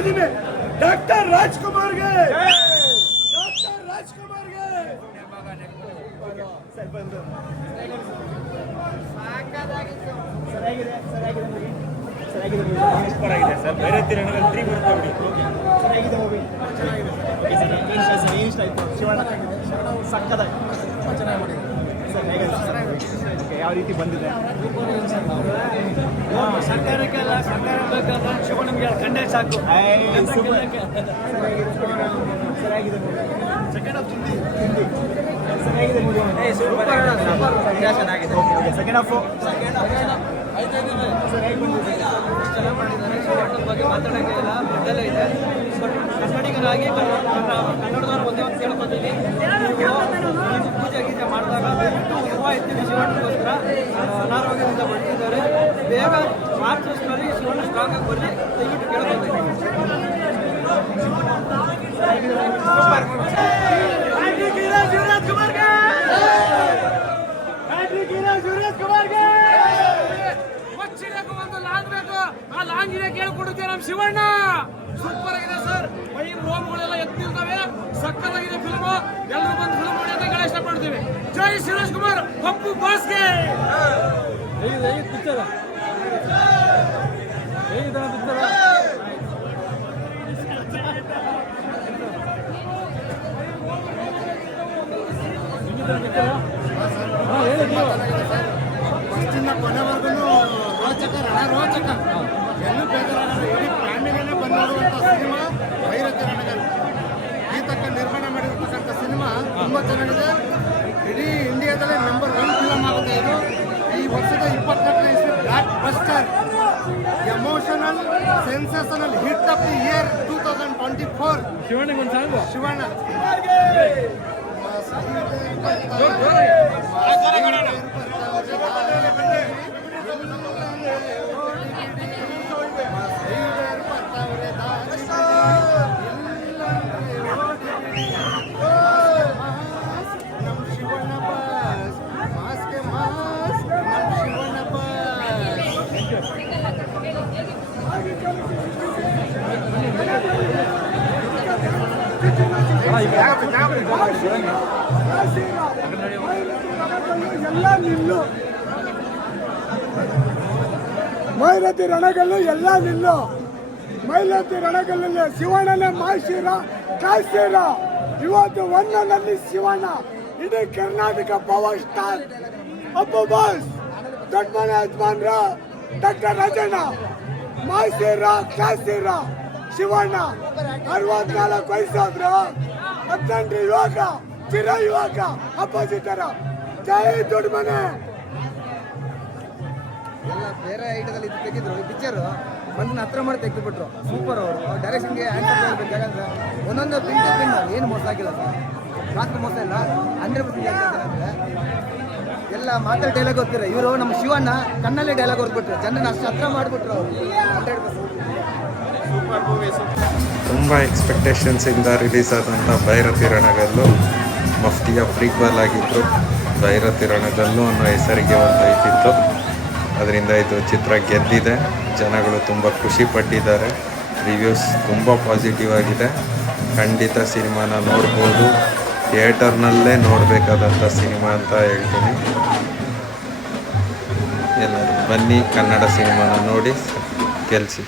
ಇದ್ದೀನಿ. ಡಾಕ್ಟರ್ ರಾಜ್ಕುಮಾರ್ಗೆ, ಡಾಕ್ಟರ್ ರಾಜ್ಕುಮಾರ್ಗೆ. ಸೂಪರ್ ಆಗಿದೆ ಸರ್. ಬೇರೆ ತಿರುಗಿ 3 ಬರುತ್ತೆ ಚೆನ್ನಾಗಿದೆ ಮೂವಿ, ಚೆನ್ನಾಗಿದೆ. ಇಷ್ಟ ಆಯ್ತು. ಶಿವಣ್ಣ ಸಕ್ಕದಾಗಿ ತುಂಬ ಚೆನ್ನಾಗಿ ಮಾಡಿದೆ ಸರ್. ಹೇಗಿದೆ ಯಾವ ರೀತಿ ಬಂದಿದೆ? ಸರ್ಕಾರಕ್ಕೆಲ್ಲ ಸರ್ಕಾರ ಬೇಕಾದ್ರೆ ಶಿವಣ್ಣಗೆ ಕಂಡೇ ಸಾಕು. ಸರಿಯಾಗಿದೆ ಸೆಕೆಂಡ್ ಹಾಫ್ ಹಿಂದಿ ಸರಿಯಾಗಿದೆ ಮೂವಿ. ಸೂಪರ್ ಚೆನ್ನಾಗಿದೆ. ಸೆಕೆಂಡ್ ಹಾಫು ಸರಿಯಾಗಿ ಬಂದಿದೆ. ಚೆನ್ನಾಗಿ ಮಾಡಿದ್ದಾರೆ. ಶಿವಣ್ಣನ ಬಗ್ಗೆ ಮಾತಾಡೋಕ್ಕೆ ಇಲ್ಲ, ಮೊದಲೇ ಇದೆ. ಬಟ್ ಕನ್ನಡಿಗರಾಗಿ ಕನ್ನಡದವ್ರು ಒಂದೇ ಒಂದು ಕೇಳ್ಕೊತೀನಿ, ಪೂಜೆ ಗೀಜೆ ಮಾಡಿದಾಗ ಹೂವು ಎತ್ತೀವಿ ಶಿವಣ್ಣಗೋಸ್ಕರ. ಅನಾರೋಗ್ಯದಿಂದ ಬರ್ತಿದ್ದಾರೆ, ಬೇಗ ಮಾರ್ಚಲ್ಲಿ ಶಿವಣ್ಣ ಸ್ಟ್ರಾಂಗ್ ಆಗಿ ಬರಲಿ ದಯವಿಟ್ಟು ಕೇಳ್ಕೊತೀನಿ. ಒಂದು ಲಾಂಗ್ ಬೇಕು, ಆ ಲಾಂಗಿನ ಕೇಳ್ಕೊಡುತ್ತೆ ನಮ್ಮ ಶಿವಣ್ಣ. ಸೂಪರ್ ಆಗಿದೆ ಸರ್. ಮೈ ರೋಮ್ಗಳೆಲ್ಲ ಎತ್ತಿರ್ತವೆ. ಸಕ್ಕತ್ತಾಗಿದೆ ಫಿಲ್ಮ್. ಎಲ್ಲರೂ ಬಂದು ಫಿಲ್ಮ್ ನೋಡಿ ಅಂತ ಹೇಳಿ ಇಷ್ಟಪಡ್ತೀವಿ. ಜೈ ಶಿವರಾಜ್ ಕುಮಾರ್, ಪಪ್ಪು ಬಾಸ್ಗೆ. ಪಿಕ್ಚರ್ ಫಸ್ಟಿಂದ ಕೊನೆವರೆಗೂ ರೋಚಕ, ರೋಚಕ. ಎಲ್ಲೂ ಬೇಜಾರಾಗಲ್ಲ. ಇಡೀ ಫ್ಯಾಮಿಲಿನೇ ಬಂದು ನೋಡುವಂಥ ಸಿನಿಮಾ ಭೈರತಿ ರಣಗಲ್. ಈ ತಕ್ಕ ನಿರ್ಮಾಣ ಮಾಡಿರ್ತಕ್ಕಂಥ ಸಿನಿಮಾ ತುಂಬ ಚೆನ್ನಾಗಿದೆ. ಇಡೀ ಇಂಡಿಯಾದಲ್ಲೇ ನಂಬರ್ 1 ಫಿಲಮ್ ಆಗುತ್ತೆ ಇದು. ಈ ವರ್ಷದ 24ನೇ ಇಸ್ವಿ blockbuster, emotional sensational hit of the year 2024. Shivanna ಒಂದು ಸಾಂಗು. ಶಿವಣ್ಣ ಎಲ್ಲ ನಿಲ್ಲು, ಭೈರತಿ ರಣಗಲ್ಲು ಎಲ್ಲ ನಿಲ್ಲು. ಭೈರತಿ ರಣಗಲ್ಲಲ್ಲಿ ಶಿವಣ್ಣನೇ ಮಾಶೀರ ಕಾಶೀರ. ಇವತ್ತು ಒಂದೊಂದಲ್ಲಿ ಶಿವಣ್ಣ ಇಡೀ Karnataka power star. Appu boss, ದೊಡ್ಡ ಮನೆ ಯಜಮಾನ್ರ ಡಾಕ್ಟರ್ ರಾಜಣ್ಣ, ಮಾಶೀರ ಕಾಶೀರ ಶಿವಣ್ಣ. 64 ವಯಸ್ಸಾದ್ರು 18 ಯುವಕ, ಚಿರ ಯುವಕ, ಅಪೋಸಿಟರ. ಜೈ ದೊಡ್ಡ ಮನೆ. ಎಲ್ಲ ಬೇರೆ ಐಟದಲ್ಲಿ ಇದು ತೆಗೆದ್ರು. ಈ ಪಿಕ್ಚರು ಬಂದು ಹತ್ರ ಮಾಡಿ ತೆಗೆದುಬಿಟ್ರು. ಸೂಪರ್. ಅವರು ಡೈರೆಕ್ಷನ್ಗೆ ಆನ್ಸರ್ ಮಾಡಬೇಕು. ಯಾಕಂದರೆ ಒಂದೊಂದು ಪಿನ್ ಏನು ಮೋಸ ಆಗಿಲ್ಲ ಸರ್. ಮಾತ್ರ ಮೋಸ ಇಲ್ಲ, 100% ಅಂದರೆ ಎಲ್ಲ ಮಾತ್ರ ಡೈಲಾಗ್ ಓದ್ತಾರೆ ಇವರು. ನಮ್ಮ ಶಿವಣ್ಣ ಕಣ್ಣಲ್ಲೇ ಡೈಲಾಗ್ ಓದ್ಬಿಟ್ರು. ಜನರನ್ನ ಅಷ್ಟು ಹತ್ರ ಮಾಡಿಬಿಟ್ರು ಅವರು. 100% ಸೂಪರ್ ಮೂವಿ. ತುಂಬ ಎಕ್ಸ್ಪೆಕ್ಟೇಷನ್ಸಿಂದ ರಿಲೀಸ್ ಆದಂಥ ಭೈರತಿ ರಣಗಲ್ಲು ಮಫ್ತಿಯ ಪ್ರೀಕ್ವಲ್ ಆಗಿತ್ತು. ಭೈರತಿ ರಣಗಲ್ಲು ಅನ್ನೋ ಹೆಸರಿಗೆ ಒಂದಾಯ್ತಿತ್ತು. ಅದರಿಂದ ಇದು ಚಿತ್ರ ಗೆದ್ದಿದೆ. ಜನಗಳು ತುಂಬ ಖುಷಿ ಪಟ್ಟಿದ್ದಾರೆ. ರಿವ್ಯೂಸ್ ತುಂಬ ಪಾಸಿಟಿವ್ ಆಗಿದೆ. ಖಂಡಿತ ಸಿನಿಮಾನ ನೋಡ್ಬೋದು. ಥಿಯೇಟರ್ನಲ್ಲೇ ನೋಡಬೇಕಾದಂಥ ಸಿನಿಮಾ ಅಂತ ಹೇಳ್ತೀನಿ. ಎಲ್ಲರೂ ಬನ್ನಿ, ಕನ್ನಡ ಸಿನಿಮಾನ ನೋಡಿ ಗೆಲ್ಲಿಸಿ.